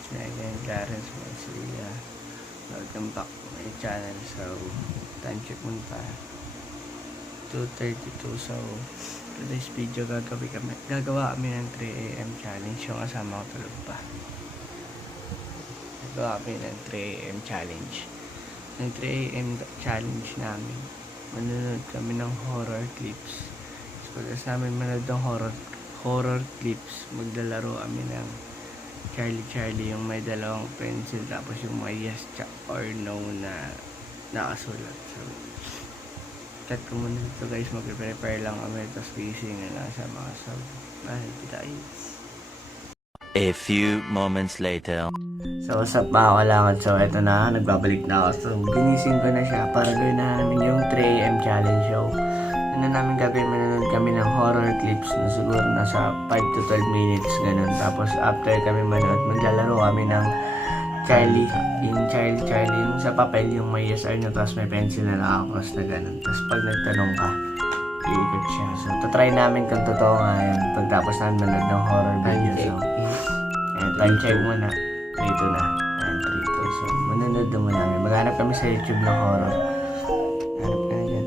It's me again, Clarence Marcia. Welcome back to my channel. So, time check muna tayo. 2:32. So, today's video gagawa kami ng 3 AM challenge. Yung kasama ko tulog pa. Gagawa kami ng 3 AM challenge. Yung 3 AM challenge namin, manonood kami ng horror clips. So, pagkas namin manonood ng horror clips, maglalaro kami ng Charlie yung may dalawang pencil tapos yung may yes or no na nakasulat. So, cut ko muna dito guys, mag-prepare lang kami tapos gising na lang sa mga sub. Bye, guys. A few moments later. So, what's up mga kalangad? So, eto na, nagbabalik na ako. So, ginising ko na siya para gawin na namin yung 3 AM challenge show. Ano namin gagawin, manonood kami ng horror clips na siguro nasa 5 to 12 minutes, ganun. Tapos, after kami manood, maglalaro kami ng Charlie, yung sa papel, yung may yes or no, tapos may pencil na nakakross na ganun. Tapos, pag nagtanong ka, iikot siya. So, tatry namin kung totoo nga yun pagtapos namin manood ng horror video. So, and time check muna. 3-2 na. And 3-2. So, manonood naman namin. Maghanap kami sa YouTube ng horror. Hanap ka na dyan.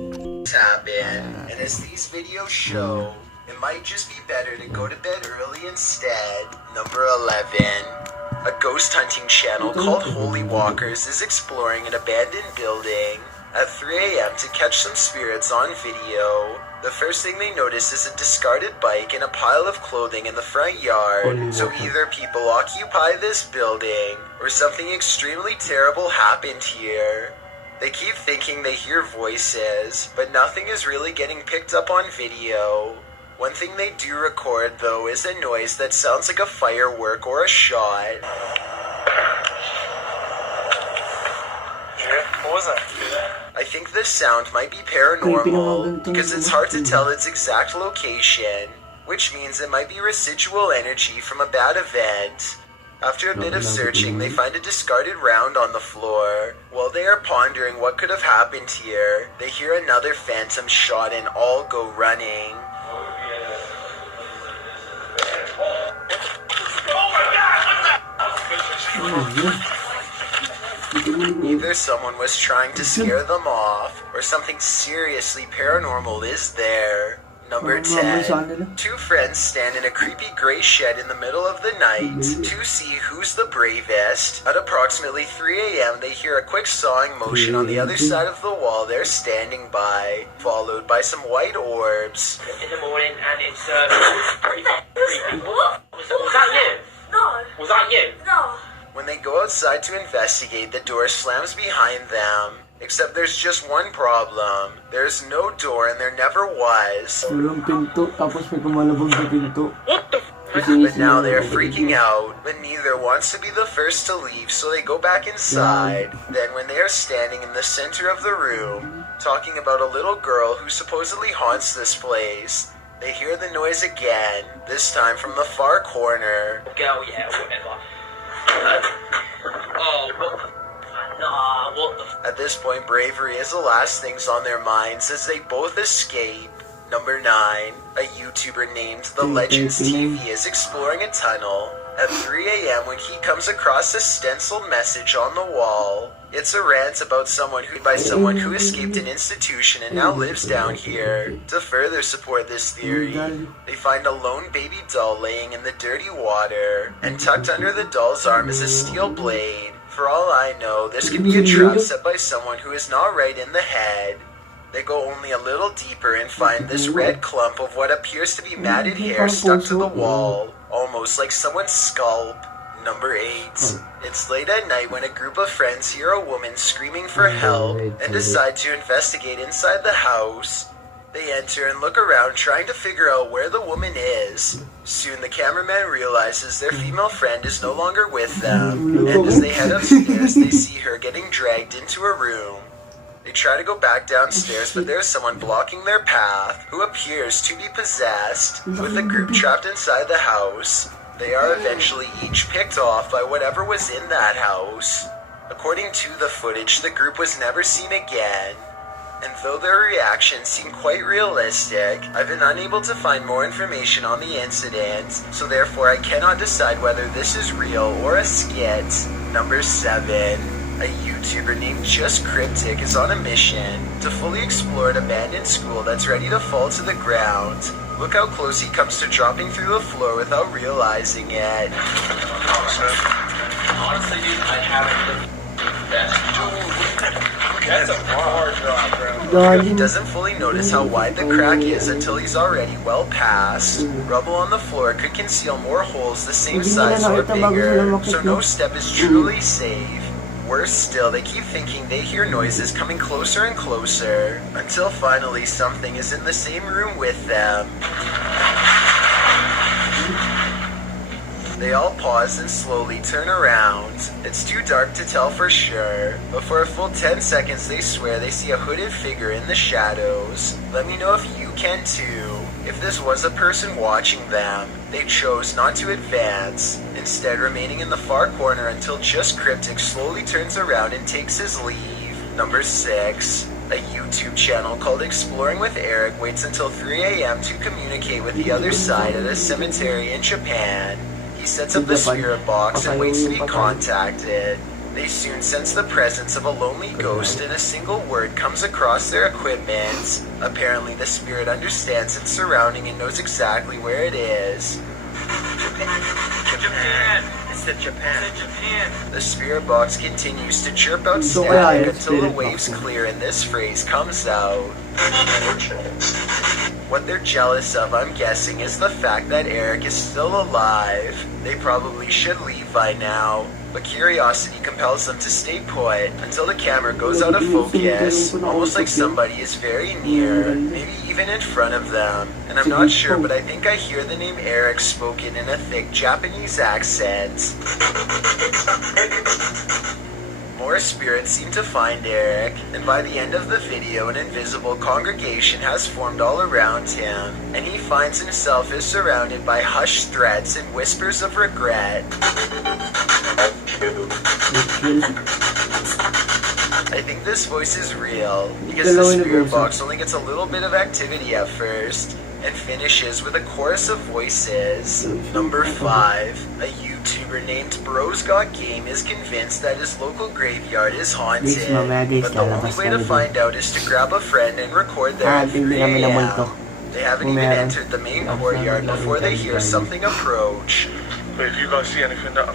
Happen, and as these videos show, it might just be better to go to bed early instead. Number 11. A ghost hunting channel called Holy Walkers is exploring an abandoned building at 3 AM to catch some spirits on video. The first thing they notice is a discarded bike and a pile of clothing in the front yard. So either people occupy this building or something extremely terrible happened here. They keep thinking they hear voices, but nothing is really getting picked up on video. One thing they do record, though, is a noise that sounds like a firework or a shot. What was that? I think this sound might be paranormal, because it's hard to tell its exact location, which means it might be residual energy from a bad event. After a bit of searching, they find a discarded round on the floor. While they are pondering what could have happened here, they hear another phantom shot and all go running. Either someone was trying to scare them off, or something seriously paranormal is there. Number 10. Two friends stand in a creepy gray shed in the middle of the night to see who's the bravest. At approximately 3 AM, they hear a quick sawing motion on the other side of the wall they're standing by, followed by some white orbs. In the morning, and it's creepy. What? Was that you? No. Was that you? No. When they go outside to investigate, the door slams behind them. Except there's just one problem. There's no door and there never was. Walang pinto, tapos may kumalabog sa pinto. What the But now they're freaking out, but neither wants to be the first to leave, so they go back inside. Then when they are standing in the center of the room, talking about a little girl who supposedly haunts this place, they hear the noise again, this time from the far corner. Girl, yeah, whatever. Oh, what? Nah, what the At this point, bravery is the last things on their minds as they both escape. Number 9. A YouTuber named The Legends TV is exploring a tunnel at 3 AM when he comes across a stenciled message on the wall. It's a rant about someone who escaped an institution and now lives down here. To further support this theory, they find a lone baby doll laying in the dirty water, and tucked under the doll's arm is a steel blade. For all I know, this could be a trap set by someone who is not right in the head. They go only a little deeper and find this red clump of what appears to be matted hair stuck to the wall, almost like someone's scalp. Number 8. It's late at night when a group of friends hear a woman screaming for help and decide to investigate inside the house. They enter and look around trying to figure out where the woman is. Soon the cameraman realizes their female friend is no longer with them, and as they head upstairs they see her getting dragged into a room. They try to go back downstairs, but there's someone blocking their path who appears to be possessed. With the group trapped inside the house, they are eventually each picked off by whatever was in that house. According to the footage, the group was never seen again. and though their reactions seem quite realistic, I've been unable to find more information on the incident, so therefore I cannot decide whether this is real or a skit. Number 7. A YouTuber named Just Cryptic is on a mission to fully explore an abandoned school that's ready to fall to the ground. Look how close he comes to dropping through the floor without realizing it. Honestly, dude, I haven't the best. That's a far drop, bro. He doesn't fully notice how wide the crack is until he's already well past. Rubble on the floor could conceal more holes the same size or bigger, so no step is truly safe. Worse still, they keep thinking they hear noises coming closer and closer, until finally something is in the same room with them. They all pause and slowly turn around. It's too dark to tell for sure, but for a full 10 seconds they swear they see a hooded figure in the shadows. Let me know if you can too. If this was a person watching them, they chose not to advance, instead remaining in the far corner until Just Cryptic slowly turns around and takes his leave. Number 6. A YouTube channel called Exploring with Eric waits until 3 a.m. to communicate with the other side at a cemetery in Japan. He sets up the spirit box and waits to be contacted. They soon sense the presence of a lonely ghost and a single word comes across their equipment. Apparently the spirit understands its surrounding and knows exactly where it is. Japan. It's the Japan. It's Japan. The spirit box continues to chirp out static until the waves clear and this phrase comes out. What they're jealous of, I'm guessing, is the fact that Eric is still alive. They probably should leave by now, but curiosity compels them to stay put until the camera goes out of focus, almost like somebody is very near, maybe even in front of them. And I'm not sure, but I think I hear the name Eric spoken in a thick Japanese accent. More spirits seem to find Eric, and by the end of the video an invisible congregation has formed all around him, and he finds himself is surrounded by hushed threats and whispers of regret. I think this voice is real, because the spirit box only gets a little bit of activity at first, and finishes with a chorus of voices. Number 5. A YouTuber named Bros Got Game is convinced that his local graveyard is haunted, but the only way to find out is to grab a friend and record there at 3 a.m. They haven't even entered the main courtyard before they hear something approach. Wait, do you guys see anything that...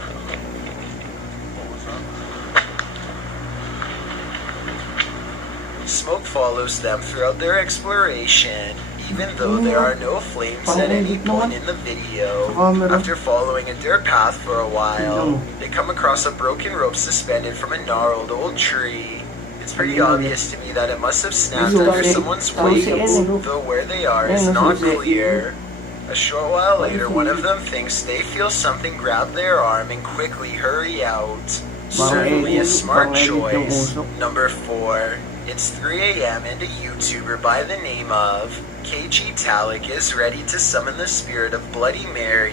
Smoke follows them throughout their exploration, even though there are no flames at any point in the video. After following a dirt path for a while, they come across a broken rope suspended from a gnarled old tree. It's pretty obvious to me that it must have snapped under someone's weight, though where they are is not clear. A short while later, one of them thinks they feel something grab their arm and quickly hurry out. Certainly a smart choice. Number 4. It's 3 a.m. and a YouTuber by the name of KG Talik is ready to summon the spirit of Bloody Mary.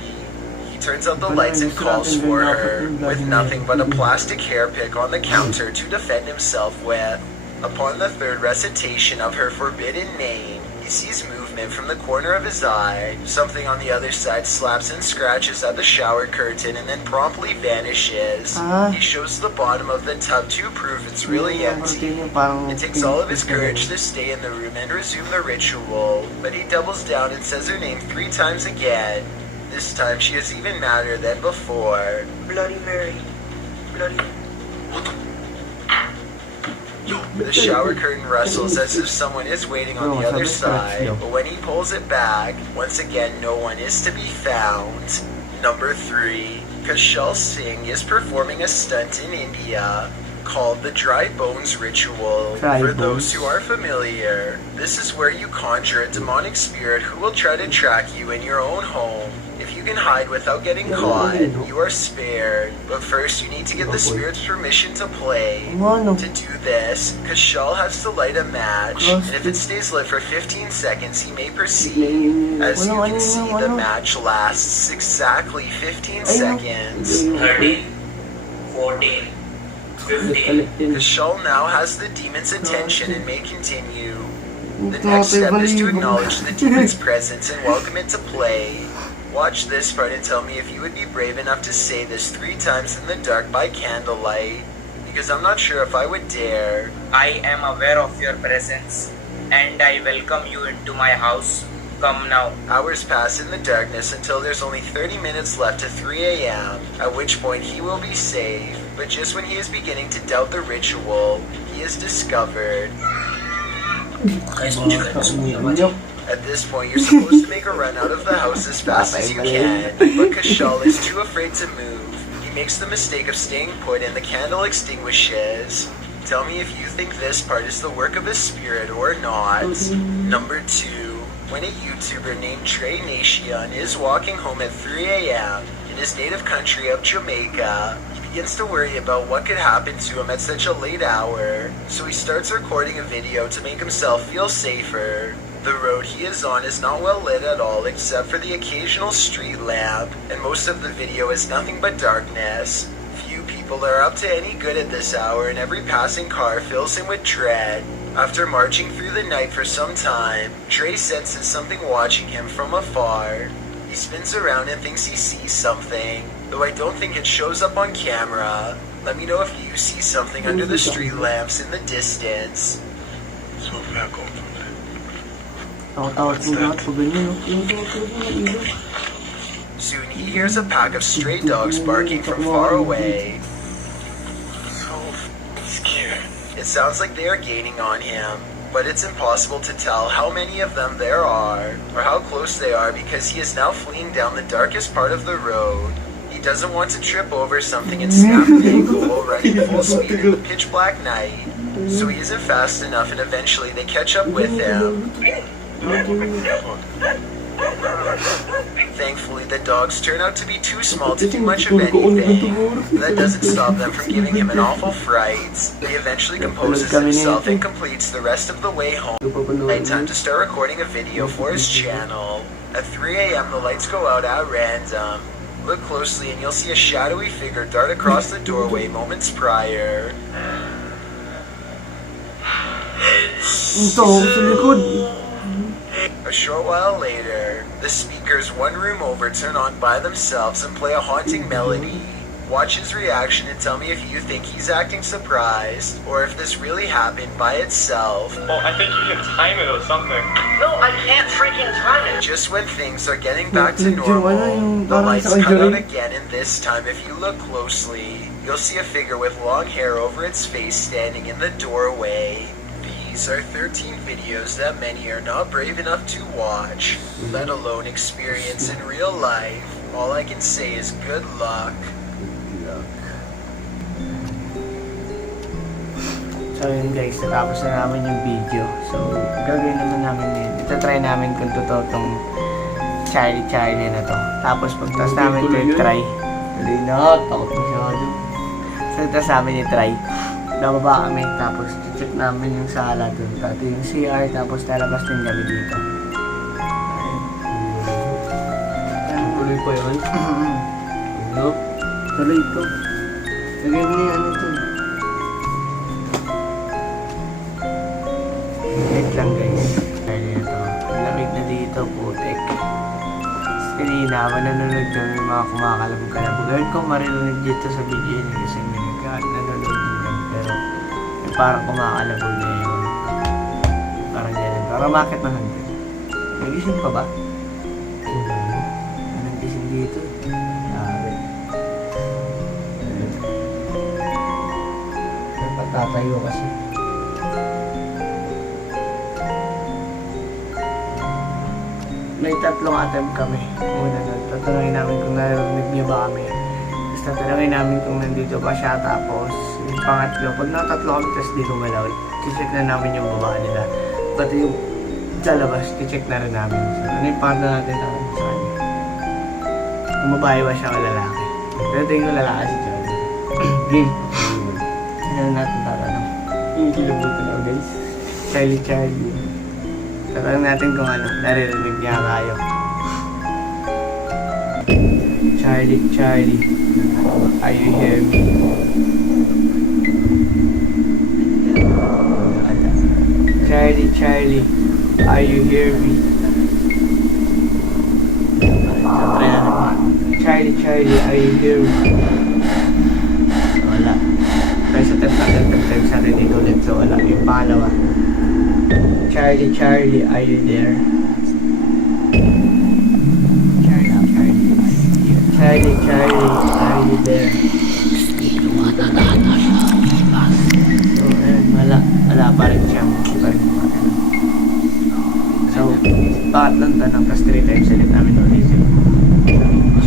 He turns out the lights and calls for her, with nothing but a plastic hair pick on the counter to defend himself with. Upon the third recitation of her forbidden name, he sees movement from the corner of his eye. Something on the other side slaps and scratches at the shower curtain and then promptly vanishes. He shows the bottom of the tub to prove it's really empty. It takes all of his courage to stay in the room and resume the ritual, but he doubles down and says her name 3 times again. This time she is even madder than before. Bloody Mary. Bloody... The shower curtain rustles as if someone is waiting on the other side, but when he pulls it back, once again no one is to be found. Number 3. Kushal Singh is performing a stunt in India called the Dry Bones Ritual. For those who are familiar, this is where you conjure a demonic spirit who will try to track you in your own home. If you can hide without getting caught, you are spared. But first you need to get the spirit's permission to play. To do this, Kushal has to light a match, and if it stays lit for 15 seconds, he may proceed. As you can see, the match lasts exactly 15 seconds. 30, 14, The Shawl now has the demon's attention and may continue. The next step is to acknowledge the demon's presence and welcome it to play. Watch this part and tell me if you would be brave enough to say this 3 times in the dark by candlelight, because I'm not sure if I would dare. I am aware of your presence, and I welcome you into my house. Come now. Hours pass in the darkness until there's only 30 minutes left to 3 a.m., at which point he will be safe. But just when he is beginning to doubt the ritual, he is discovered. At this point, you're supposed to make a run out of the house as fast as you can, but Kashal is too afraid to move. He makes the mistake of staying put and the candle extinguishes. Tell me if you think this part is the work of a spirit or not. Number 2. When a YouTuber named Trey Nation is walking home at 3 a.m. in his native country of Jamaica, he begins to worry about what could happen to him at such a late hour, so he starts recording a video to make himself feel safer. The road he is on is not well lit at all except for the occasional street lamp, and most of the video is nothing but darkness. Few people are up to any good at this hour, and every passing car fills him with dread. After marching through the night for some time, Trey senses something watching him from afar. He spins around and thinks he sees something, though I don't think it shows up on camera. Let me know if you see something under the street lamps in the distance. So if I go from there. Soon he hears a pack of stray dogs barking from far away. So scared. It sounds like they are gaining on him, but it's impossible to tell how many of them there are, or how close they are because he is now fleeing down the darkest part of the road. He doesn't want to trip over something and snap an ankle while running full speed in the pitch black night, so he isn't fast enough and eventually they catch up with him. Thankfully, the dogs turn out to be too small to do much of anything. That doesn't stop them from giving him an awful fright. He eventually composes himself and completes the rest of the way home. Time to start recording a video for his channel. At 3 a.m., the lights go out at random. Look closely and you'll see a shadowy figure dart across the doorway moments prior. A short while later, the speakers one room over turn on by themselves and play a haunting melody. Watch his reaction and tell me if you think he's acting surprised, or if this really happened by itself. Well, I think you can time it or something. No, I can't freaking time it! Just when things are getting back to normal, the lights cut out again, and this time if you look closely, you'll see a figure with long hair over its face standing in the doorway. These are 13 videos that many are not brave enough to watch, let alone experience in real life. All I can say is good luck. So yun guys, natapos na namin yung video. So gagawin naman namin yun. Itatry namin kung totoo tong Charlie na to. Tapos pagtas namin ito i-try. Dali na, takot masyado. So tapos namin i-try. Bababa kami, tapos check namin yung sala dun. Pati yung CR, tapos lalabas din kami dito. Tuloy pa yun? Ano? Tuloy ito. Lagay mo yung ano ito. Wait lang guys. Kaya ito. Ang lamig na dito, putek. Kanina, nanonood kami mga kumakalabog-kalabog. Gawin ko maririnig dito sa video niya kasi may nanonood din kami. Pero may parang kumakalabog na yun. Parang ganun. Parang bakit na hanggang? May gising pa ba? Anong gising dito? Tatayo kasi. May 3 attempt kami. Una na, tatanungin namin kung narinig niya ba kami. Tapos tatanungin namin kung nandito ba siya. Tapos yung pangatlo, pag nakatatlo kami tapos di gumalaw, i-check na namin yung baba nila. Pati yung sa labas, i-check na rin namin. So ano yung pangatlo natin sa kanya? Kung babae ba siya o lalaki. Pero tingin ko lalaki si Charlie. Game. Ano natin tatanong? Yung kilabutan ako guys. Charlie. Tatanong natin kung ano, naririnig niya tayo. Charlie, are you hear me? Charlie, Charlie, are you hear me? Siyempre na. Charlie, Charlie, are you here? Wala. Pero sa temp sa rin ito ulit. So wala. Yung pangalawa. Charlie, Charlie, are you there? Charlie, Charlie, Charlie, Charlie, are you there? So ayun, wala pa rin siya. So, pangatlong tanong, plus 3 times ulit namin ulitin.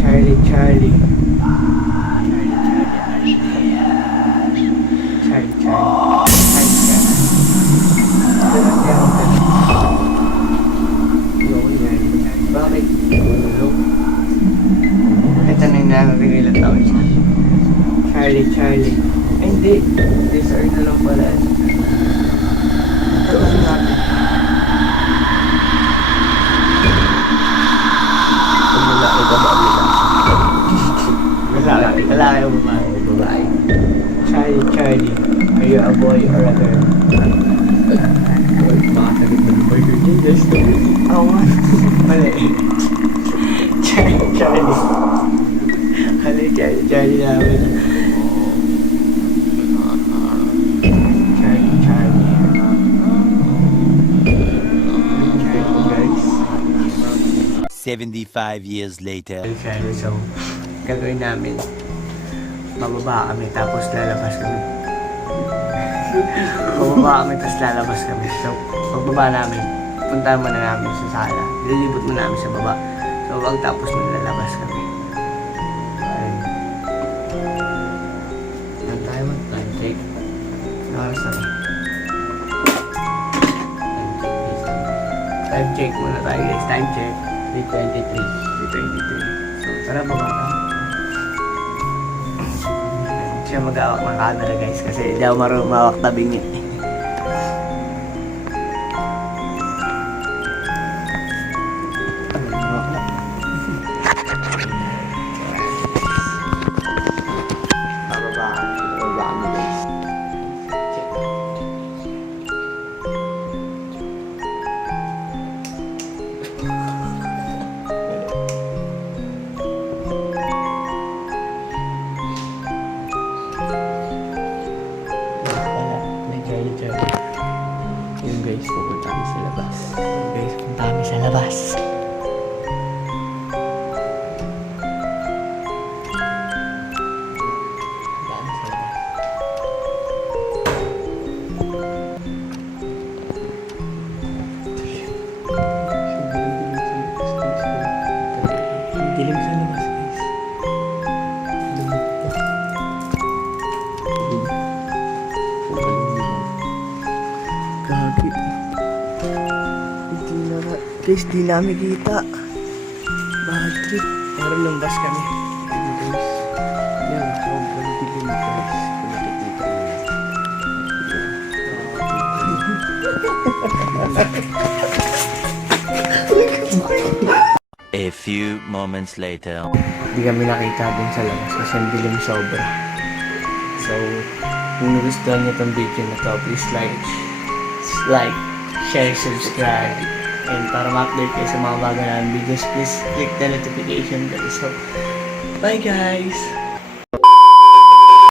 Charlie, Charlie. Charlie, bakit? Ito na yung nakakagil ang tawag siya. Charlie, Charlie. Ay, hindi. Dessert na lang pala. Ito kasi natin. Wala kayo babae. Charlie, Charlie, are you a boy or a girl? Makasagit na ba yun dyan? Yes, no. Oo nga. Mali. Charlie, Charlie. Mali, Charlie, Charlie namin. Charlie, Charlie. Charlie, guys. 75 years later. Charlie, so, gagawin namin. Bababa kami, tapos lalabas kami. Bababa kami, tapos lalabas kami. So, pagbaba namin, punta muna namin sa sala. Lilibot muna namin sa baba. So, pagtapos nun, lalabas kami. Ayun. Yan tayo mag-time check. Nakaras na ba? Time check muna tayo guys. Time check. 3:23. 3:23. So, tara baba tayo. Siya mag-awak ng camera guys kasi hindi ako marunong mawak tabi niya. Bababa kami guys. Check. Yung guys, pupunta kami sa labas. Yung guys, pupunta kami sa labas. Dami sa labas. Ang dilim sa labas guys. Gagi. Guys, di namin kita. Bad trip. Parang lumbas kami. Guys. Yan, sobrang dilim guys. Kung nakikita mo yan. A few moments later. Hindi kami nakita dun sa labas kasi ang dilim sobra. So, kung nagustuhan niyo itong video na to, please like, share, subscribe. And para ma-update kayo sa mga bago namin videos, please click the notification bell. So, bye guys!